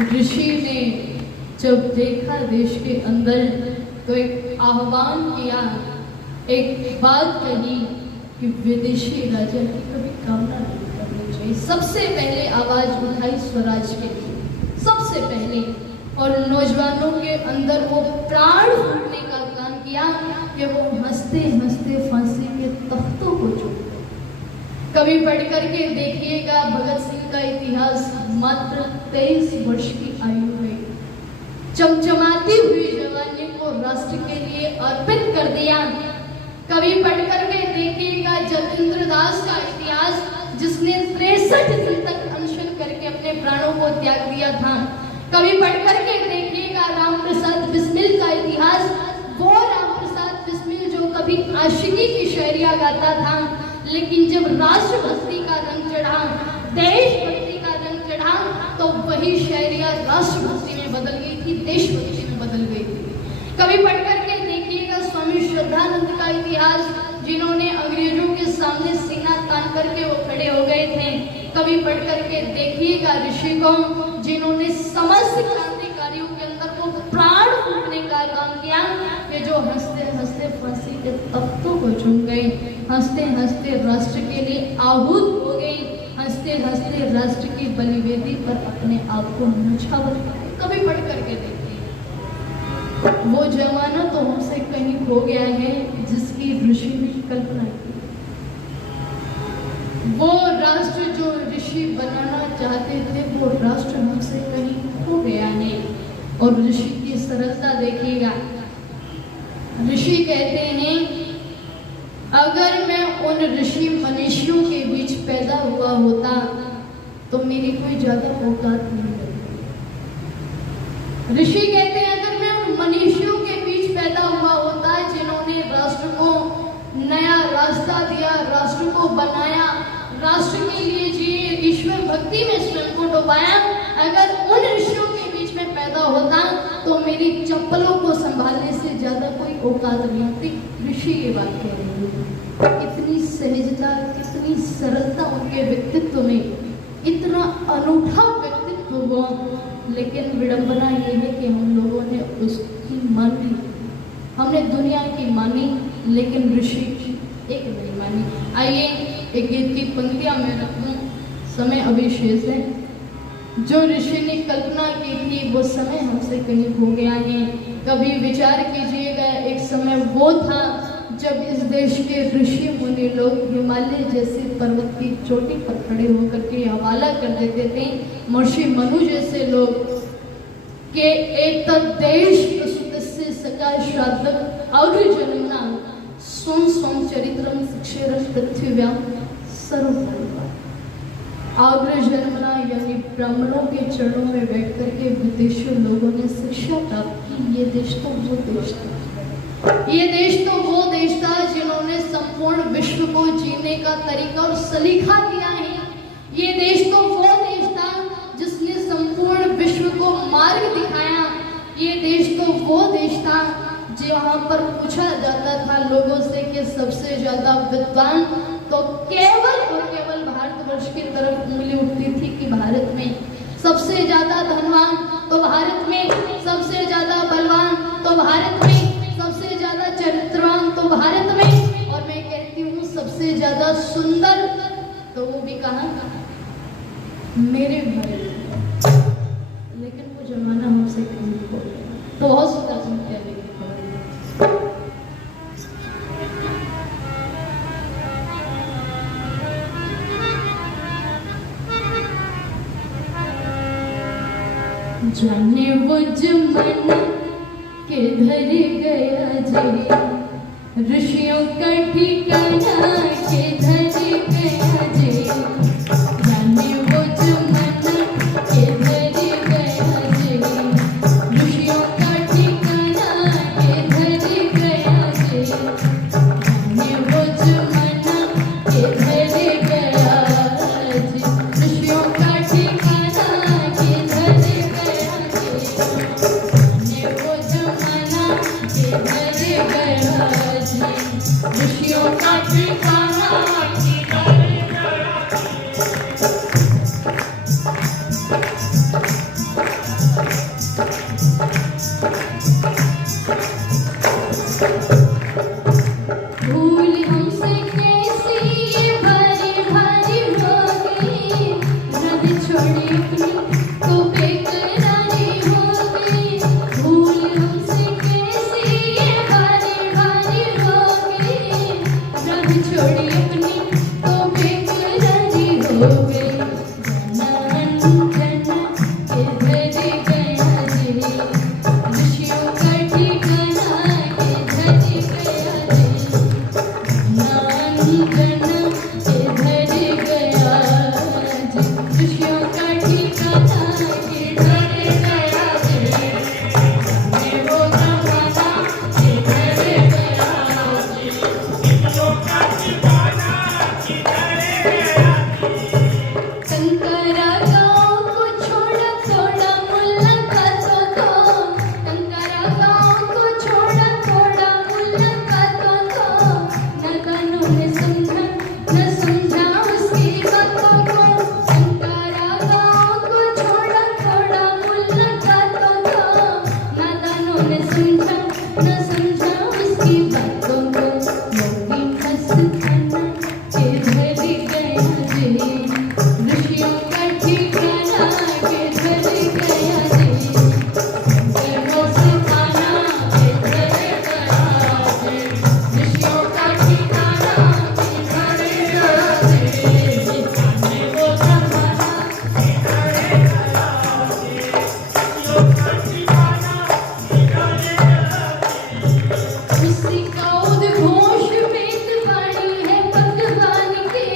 ऋषि ने जब देखा देश के अंदर तो एक आह्वान किया, एक बात कही कि विदेशी राजा की कभी कामना नहीं करनी चाहिए। सबसे पहले आवाज उठाई स्वराज के लिए, सबसे पहले, और नौजवानों के अंदर वो प्राण फूटने का काम किया कि वो हंसते हंसते फांसी के तख्तों को चूम गए। कभी पढ़ करके देखिएगा भगत सिंह का इतिहास। मात्र 23 वर्ष की आयु में चमचमाती हुई जवानी को राष्ट्र के लिए अर्पित कर दिया। कभी पढ़ करके देखिएगा जतेंद्र दास का इतिहास, जिसने 63 दिन तक अनशन करके अपने प्राणों को त्याग दिया था। कभी पढ़ करके देखिएगा राम प्रसाद बिस्मिल का इतिहास, वो राम प्रसाद बिस्मिल जो कभी आशिकी की शायरियां गाता था, लेकिन जब राष्ट्रभक्ति का रंग चढ़ा, देशभक्ति का रंग चढ़ा, तो वही शायरियां राष्ट्रभक्ति में बदल गई थी, देशभक्ति में बदल गई थी। कभी पढ़ करके देखिएगा स्वामी श्रद्धानंद का इतिहास, जिन्होंने अंग्रेजों के सामने सीना तान करके वो खड़े हो गए थे। कभी पढ़ करके देखिएगा ऋषि को, जिन्होंने समस्त क्रांतिकारियों के अंदर को प्राण फूटने का काम किया, कि जो हंसते हंसते फांसी के तख्तों को चूम गए, हंसते हंसते राष्ट्र के लिए आहूत हो गए, हंसते हंसते राष्ट्र की बलिवेदी पर अपने आप को न्यौछावर किया। कभी पढ़ करके देखिए, वो जमाना तो हमसे कहीं खो गया है जिसकी ऋषि ने कल्पना की। वो राष्ट्र जो ऋषि बनाना चाहते थे, वो राष्ट्र हमसे कहीं खो गया है। और ऋषि की सरलता देखिएगा। ऋषि कहते हैं, अगर मैं उन ऋषि मनीषियों के बीच पैदा हुआ होता तो मेरी कोई ज्यादा औकात नहीं होती। ऋषि कहते हैं, अगर मैं उन मनीषियों के बीच पैदा हुआ होता जिन्होंने राष्ट्र को नया रास्ता दिया, राष्ट्र को बनाया, राष्ट्र के लिए जिए, ईश्वर भक्ति में स्वयं को डुबाया, अगर उन ऋषियों के बीच में पैदा होता तो मेरी चप्पलों को संभालने से ज्यादा कोई औकात नहीं होती। ऋषि ये बात कह रहे हैं। इतनी सहजता, इतनी सरलता उनके व्यक्तित्व में, इतना अनूठा व्यक्तित्व हुआ, लेकिन विडंबना ये है कि हम लोगों ने उसकी मान ली। हमने दुनिया की मानी, लेकिन ऋषि की एक नहीं मानी। आइए एक गीत की पंक्तियां मैं रखूं, समय अभी शेष है। जो ऋषि ने कल्पना की थी वो समय हमसे कहीं खो गया है। कभी विचार कीजिएगा, एक समय वो था जब इस देश के ऋषि मुनि लोग हिमालय जैसे पर्वत की चोटी पर खड़े होकर के हवाला कर देते थे, महर्षि मनु जैसे लोग के एक देश प्रसुतस्य सका श्राद्धम अग्रजन्मना स्वं स्वं चरित्रम शिक्षेरं पृथ्व्यां सर्वभूता। अग्रजन्मना यानी ब्राह्मणों के चरणों में बैठ करके विदेशी लोगों ने शिक्षा प्राप्त की। ये देश तो वो देश था, ये देश तो वो देश था जिन्होंने संपूर्ण विश्व को जीने का तरीका और सलीका दिया है। ये देश तो वो देश था जिसने संपूर्ण विश्व को मार्ग दिखाया। ये देश तो वो देश था जहाँ पर पूछा जाता था लोगों से कि सबसे ज्यादा विद्वान, तो केवल और केवल भारतवर्ष की तरफ उंगली उठती थी कि भारत में। सबसे ज्यादा धनवान तो भारत में, सबसे ज्यादा बलवान तो भारत में, सबसे ज्यादा चरित्रवान तो भारत में, और मैं कहती हूँ सबसे ज्यादा सुंदर तो वो भी कहाँ, मेरे भारत में। लेकिन वो जमाना हमसे कहीं खो गया। तो बहुत सुंदर सुनते हैं। जाने वो जमाना किधर गया जी, ऋषियों का ठिकाना किधर गया जी। जाने वो जमाना किधर गया जी, ऋषियों का ठिकाना किधर गया जी। जाने वो जमाना किधर गया जी, ऋषियों का ठिकाना किधर गया जी। जाने वो जमाना किधर गया जी, ऋषियों का ठिकाना वे जन के धर गया जी, ऋषियों का ठिकाना के धर गया जी, नंदन के धर गया जी, ऋषियों का ठिकाना के धर गया जी, मैं वो जमाना के धर गया जी, ऋषियों का ठिकाना के धर गया जी। टंकारा गाँव को छोड़ा थोड़ा मुलाकातों को, टंकारा गाँव को छोड़ा थोड़ा मुलाकातों को, नादानों ने समझा न समझा उसकी बातों को, टंकारा गाँव को छोड़ा थोड़ा मुलाकातों को, नादानों ने समझा न समझा उसकी बातों को, मोती मस्ताना के धर गया जी, ऋषियों का ठिकाना के धर गया जी, मस्ताना के धर गया जी, ऋषियों का ठिकाना के धर गया जी, मैं वो जमाना के धर गया जी, ऋषियों का ठिकाना के धर गया जी। उसी का उद्घोष वेदवाणी है भगवान की,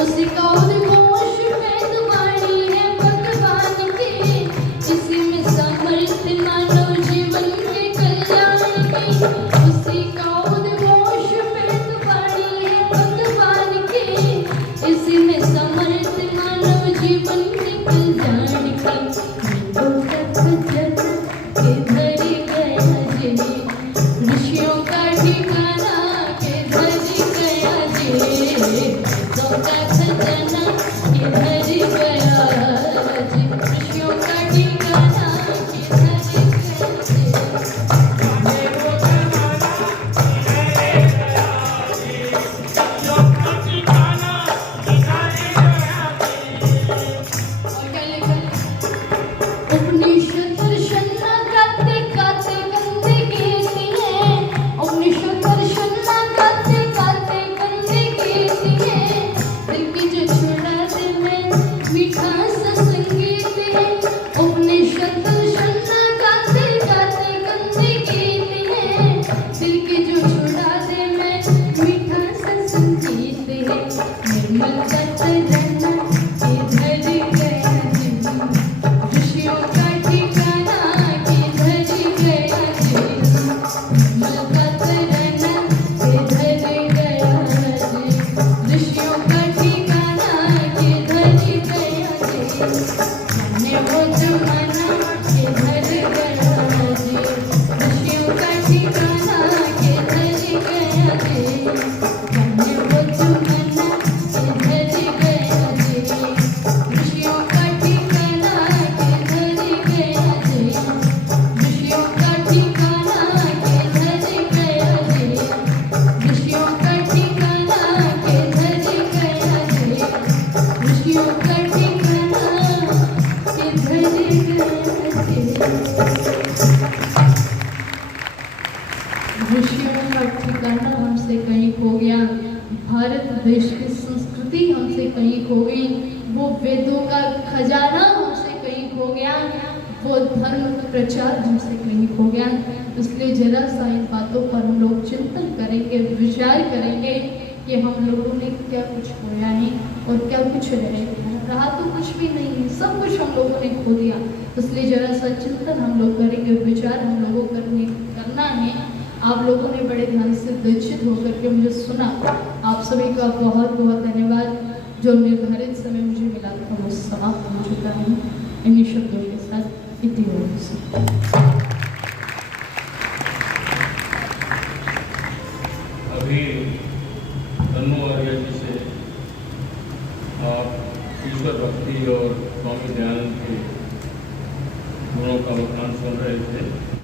उसी का उद्घोष वेदवाणी है भगवान की, इसी में समर्थ मानव जीवन के कल्याण की, उसी का उद्घोष वेदवाणी है भगवान की, इसी में समर्थ मानव जीवन के कल्याण की, मैं तो जन के धर गया जी, ऋषियों का ठिकाना के धर गया जी, तो खजाना के धर गया जी, ऋषियों का ठिकाना के धर गया जी, मैं वो जमाना के धर गया जी, ऋषियों का ठिकाना के धर गया जी। और क्या लिखा है? उपनिषद दर्शन गाते गाते गंदे गीती है, उपनिषद दर्शन गाते गाते गंदे गीती है, दिल की जो छुड़ा दे में मीठा सा संगीत है, उपनिषद दर्शन गाते गाते गंदे गीती है, दिल की जो छुड़ा दे में मीठा सा संगीत है, निर्मल तत्जना के धर गया जी, ऋषियों का ठिकाना के धर गया जी, निर्मल तत्जना के धर गया जी, ऋषियों का ठिकाना के धर गया जी, मैं वो जमाना के धर गया जी, ऋषियों का ठिकाना के धर गया जी, मैं वो जमाना के धर गया जी, ऋषियों का ठिकाना के धर गया जी, ऋषियों का ठिकाना के धर गया जी, ऋषियों का ठिकाना के धर गया जी, ऋषियों का ठिकाना के धर गया जी। ऋषियों का ठिकाना हमसे कहीं खो गया, भारत देश की संस्कृति हमसे कहीं खो गई, वो वेदों का खजाना हमसे कहीं खो गया, वो धर्म प्रचार हमसे कहीं खो गया। इसलिए जरा सा इन बातों पर हम लोग चिंतन करेंगे, विचार करेंगे कि हम लोगों ने क्या कुछ खोया है और क्या कुछ रहा तो कुछ भी नहीं है, सब कुछ हम लोगों ने खो दिया। इसलिए जरा सा चिंतन हम लोग करेंगे, विचार हम लोगों करना है। आप लोगों ने बड़े ध्यान से दीक्षित होकर के मुझे सुना, आप सभी का बहुत बहुत धन्यवाद। जो निर्धारित समय मुझे मिला था वो समाप्त हो चुका है। इन्हीं शब्दों के साथ इति अभी तन्नू आर्य जी से आप ईश्वर भक्ति और स्वामी दयानंद के गुणों का बखान सुन रहे थे।